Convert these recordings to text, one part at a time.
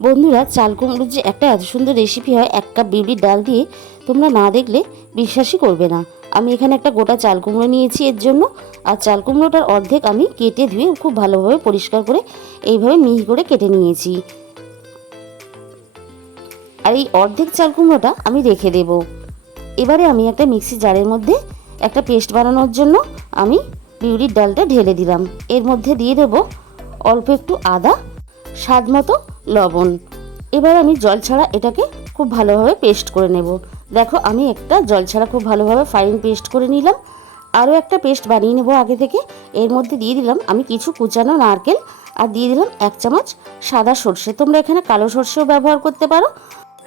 বন্ধুরা, চাল কুমড়োর যে একটা এত সুন্দর রেসিপি হয় 1 কাপ বিউলির ডাল দিয়ে, তোমরা না দেখলে বিশ্বাসই করবে না। আমি এখানে একটা গোটা চাল কুমড়ো নিয়েছি এর জন্য। আর চাল কুমড়োটার অর্ধেক আমি কেটে ধুয়ে খুব ভালোভাবে পরিষ্কার করে এইভাবে মিহি করে কেটে নিয়েছি। আর এই অর্ধেক চাল কুমড়োটা আমি রেখে দেব। এবারে আমি একটা মিক্সি জারের মধ্যে একটা পেস্ট বানানোর জন্য আমি বিউলির ডালটা ঢেলে দিলাম। এর মধ্যে দিয়ে দেব অল্প একটু আদা, স্বাদ মতো লবণ। এবার আমি জল ছাড়া এটাকে খুব ভালোভাবে পেস্ট করে নেব। দেখো, আমি একটা জল ছাড়া খুব ভালোভাবে ফাইন পেস্ট করে নিলাম। আরও একটা পেস্ট বানিয়ে নেব আগে থেকে। এর মধ্যে দিয়ে দিলাম আমি কিছু কুচানো নারকেল, আর দিয়ে দিলাম 1 চামচ সাদা সর্ষে। তোমরা এখানে কালো সর্ষেও ব্যবহার করতে পারো।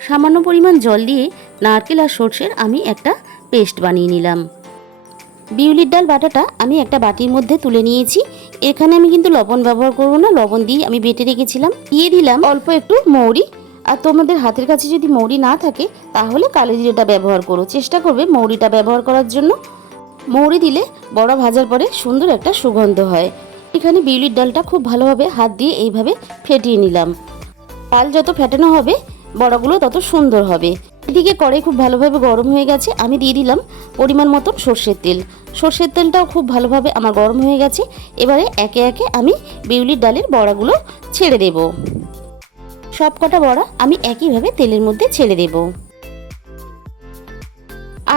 সামান্য পরিমাণ জল দিয়ে নারকেল আর সর্ষের আমি একটা পেস্ট বানিয়ে নিলাম। বিউলির ডাল বাটাটা আমি একটা বাটির মধ্যে তুলে নিয়েছি। এখানে আমি কিন্তু লবণ ব্যবহার করব না, লবণ দিয়ে আমি বেটে রেখেছিলাম। দিয়ে দিলাম অল্প একটু মৌরি। আর তোমাদের হাতের কাছে যদি মৌরি না থাকে তাহলে কালো জিরেটা ব্যবহার করো, চেষ্টা করবে মৌরিটা ব্যবহার করার জন্য। মৌরি দিলে বড়া ভাজার পরে সুন্দর একটা সুগন্ধ হয়। এখানে বিউলির ডালটা খুব ভালোভাবে হাত দিয়ে এইভাবে ফেটিয়ে নিলাম। ডাল যত ফেটানো হবে বড়াগুলো তত সুন্দর হবে। এদিকে কড়াই খুব ভালোভাবে গরম হয়ে গেছে। আমি দিয়ে দিলাম পরিমাণ মতন সর্ষের তেল। সর্ষের তেলটাও খুব ভালোভাবে আমার গরম হয়ে গেছে। এবারে একে একে আমি বিউলির ডালের বড়াগুলো ছেড়ে দেব। সব কটা বড়া আমি একইভাবে তেলের মধ্যে ছেড়ে দেব।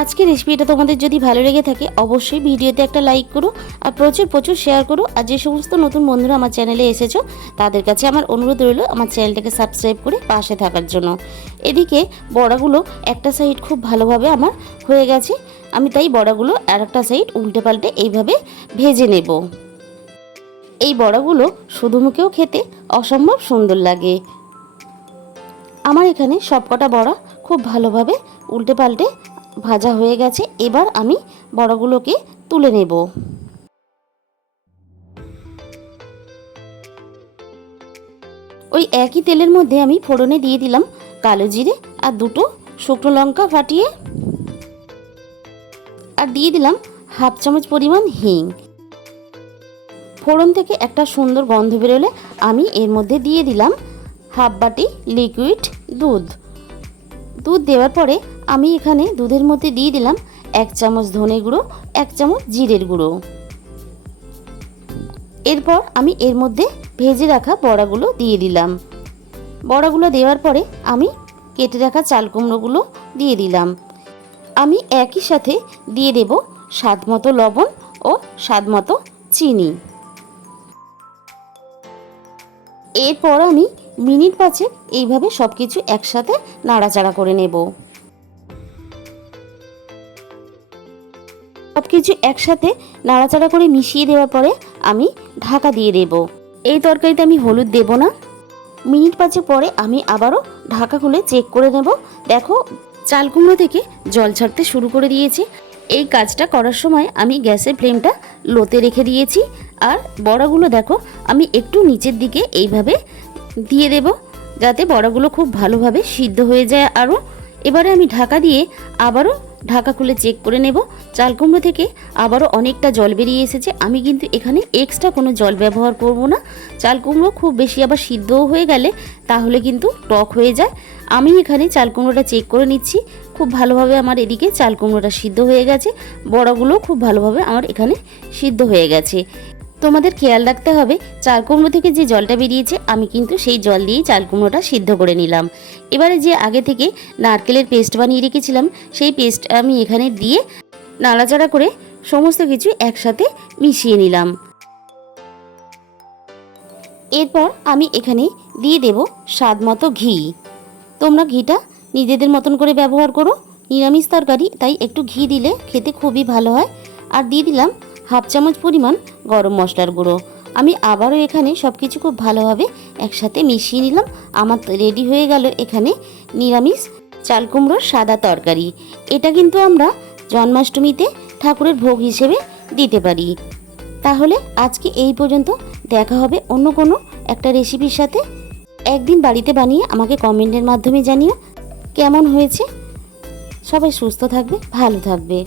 আজকের রেসিপিটা তোমাদের যদি ভালো লেগে থাকে অবশ্যই ভিডিওতে একটা লাইক করো, আর প্রচুর প্রচুর শেয়ার করো। আর যে সমস্ত নতুন বন্ধুরা আমার চ্যানেলে এসেছো তাদের কাছে আমার অনুরোধ রইল আমার চ্যানেলটাকে সাবস্ক্রাইব করে পাশে থাকার জন্য। এদিকে বড়াগুলো একটা সাইড খুব ভালোভাবে আমার হয়ে গেছে। আমি তাই বড়াগুলো আর একটা সাইড উল্টে পাল্টে এইভাবে ভেজে নেব। এই বড়াগুলো শুধু মুখেও খেতে অসম্ভব সুন্দর লাগে। আমার এখানে সবকটা বড়া খুব ভালোভাবে উল্টে পাল্টে ভাজা হয়ে গেছে। এবার আমি বড়াগুলোকে তুলে নেব। ওই একই তেলের মধ্যে আমি ফোড়নে দিয়ে দিলাম কালো জিরে আর 2টো শুকনো লঙ্কা ফাটিয়ে, আর দিয়ে দিলাম 1/2 চামচ পরিমাণ হিং। ফোড়ন থেকে একটা সুন্দর গন্ধ বেরোলে আমি এর মধ্যে দিয়ে দিলাম 1/2 বাটি লিকুইড দুধ। দুধ দেওয়ার পরে আমি এখানে দুধের মধ্যে দিয়ে দিলাম 1 চামচ ধনে গুঁড়ো, 1 চামচ জিরের গুঁড়ো। এরপর আমি এর মধ্যে ভেজে রাখা বড়াগুলো দিয়ে দিলাম। বড়াগুলো দেওয়ার পরে আমি কেটে রাখা চাল কুমড়োগুলো দিয়ে দিলাম। আমি একই সাথে দিয়ে দেব স্বাদ মতো লবণ ও স্বাদ মতো চিনি। এরপর আমি মিনিট 5 এইভাবে সব কিছু একসাথে নাড়াচাড়া করে নেব। সব কিছু একসাথে নাড়াচাড়া করে মিশিয়ে দেওয়ার পরে আমি ঢাকা দিয়ে দেব। এই তরকারিতে আমি হলুদ দেব না। মিনিট 5 পরে আমি আবারও ঢাকা খুলে চেক করে নেব। দেখো, চাল কুমড়ো থেকে জল ছাড়তে শুরু করে দিয়েছে। এই কাজটা করার সময় আমি গ্যাসের ফ্লেমটা লোতে রেখে দিয়েছি। আর বড়াগুলো দেখো আমি একটু নিচের দিকে এইভাবে দিয়ে দেব যাতে বড়াগুলো খুব ভালোভাবে সিদ্ধ হয়ে যায় আরও। এবারে আমি ঢাকা দিয়ে আবারও ঢাকা খুলে চেক করে নেব। চাল কুমড়ো থেকে আবারও অনেকটা জল বেরিয়ে এসেছে। আমি কিন্তু এখানে এক্সট্রা কোনো জল ব্যবহার করব না। চাল কুমড়ো খুব বেশি আবার সিদ্ধও হয়ে গেলে তাহলে কিন্তু টক হয়ে যায়। আমি এখানে চাল কুমড়োটা চেক করে নিচ্ছি। খুব ভালোভাবে আমার এদিকে চাল কুমড়োটা সিদ্ধ হয়ে গেছে। বড়াগুলো খুব ভালোভাবে আমার এখানে সিদ্ধ হয়ে গেছে। তোমাদের খেয়াল রাখতে হবে চাল কুমড়ো থেকে যে জলটা বেরিয়েছে আমি কিন্তু সেই জল দিয়েই চাল কুমড়োটা সিদ্ধ করে নিলাম। এবারে যে আগে থেকে নারকেলের পেস্ট বানিয়ে রেখেছিলাম সেই পেস্ট আমি এখানে দিয়ে নাড়াচাড়া করে সমস্ত কিছু একসাথে মিশিয়ে নিলাম। এরপর আমি এখানে দিয়ে দেব স্বাদ মতো ঘি। তোমরা ঘিটা নিজেদের মতন করে ব্যবহার করো। নিরামিষ তরকারি তাই একটু ঘি দিলে খেতে খুবই ভালো হয়। আর দিয়ে দিলাম 1/2 চামচ পরিমাণ গরম মশলার গুঁড়ো। আমি আবারও এখানে সব কিছু খুব ভালোভাবে একসাথে মিশিয়ে নিলাম। আমার রেডি হয়ে গেল এখানে নিরামিষ চাল কুমড়োর সাদা তরকারি। এটা কিন্তু আমরা জন্মাষ্টমীতে ঠাকুরের ভোগ হিসেবে দিতে পারি। তাহলে আজকে এই পর্যন্ত, দেখা হবে অন্য কোনো একটা রেসিপির সাথে। একদিন বাড়িতে বানিয়ে আমাকে কমেন্টের মাধ্যমে জানিও কেমন হয়েছে। সবাই সুস্থ থাকবে, ভালো থাকবে।